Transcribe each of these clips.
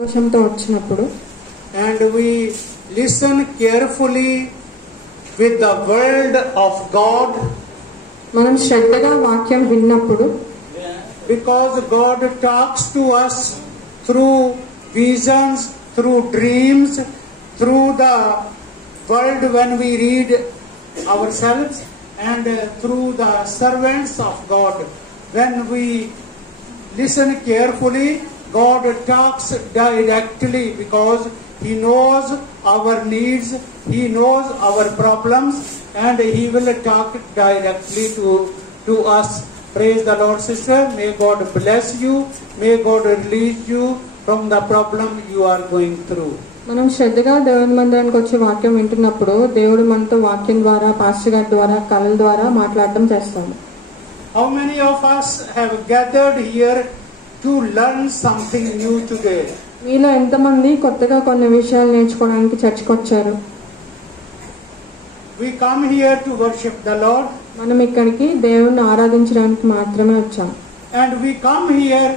and we listen carefully with the word of God, because God talks to us through visions, through dreams, through the word when we read ourselves, and through the servants of God. When we listen carefully, God talks directly, because He knows our needs, He knows our problems, and He will talk directly to us. Praise the Lord, sister. May God bless you. May God release you from the problem you are going through. మనం శ్రద్ధగా దేవుని మందిరానికి వచ్చి వాక్యం వింటున్నప్పుడు దేవుడు మనతో వాక్యం ద్వారా, పాస్టర్ గారి ద్వారా, కళల ద్వారా మాట్లాడటం చేస్తాము. How many of us have gathered here to learn something new today? మీలో ఎంతమంది కొత్తగా కొన్ని విషయాలు నేర్చుకోవడానికి చర్చికి వచ్చారు? We come here to worship the Lord. మనం ఇక్కడికి దేవుణ్ణి ఆరాధించడానికి మాత్రమే వచ్చాం. And we come here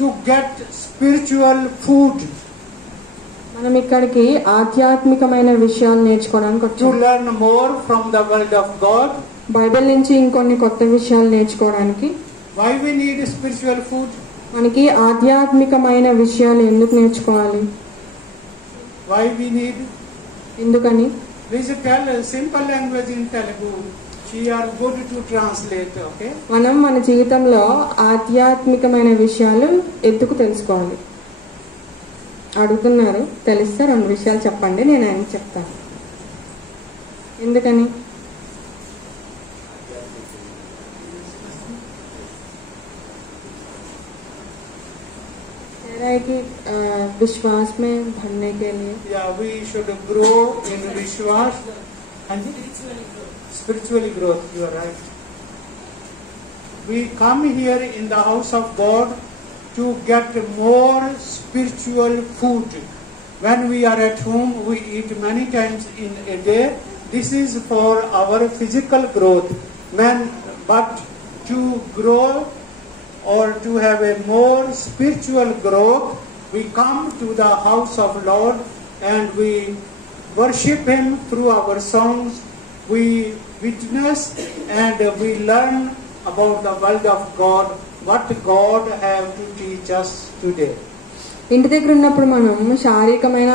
to get spiritual food. మనం ఇక్కడికి ఆధ్యాత్మికమైన విషయాలు నేర్చుకోవడానికి వచ్చాం. To learn more from the word of God. Bible నుంచి ఇంకొన్ని కొత్త విషయాలు నేర్చుకోవడానికి. Why we need spiritual food? మనకి ఆధ్యాత్మికమైన విషయాలు ఎందుకు నేర్చుకోవాలి? Why we need? ఎందుకని? Please tell a simple language in Telugu. She are good to translate, okay? మనం మన జీవితంలో ఆధ్యాత్మికమైన విషయాలు ఎందుకు తెలుసుకోవాలి? అడుగుతున్నారు. తెలిస్తే రెండు విషయాలు చెప్పండి, నేను ఆయన చెప్తాను. ఎందుకని? विश्वास में बढ़ने के लिए we should grow in विश्वास and spiritually growth. You are right. We come here in the house of God to get more spiritual food. When we are at home, we eat many times in a day. This is for our physical growth. But to grow or to have a more spiritual growth, we come to the house of Lord and we worship Him through our songs. We witness and we learn about the word of God, what God have to teach us today. ఇంటి దగ్గర ఉన్నప్పుడు మనం శారీరకమైన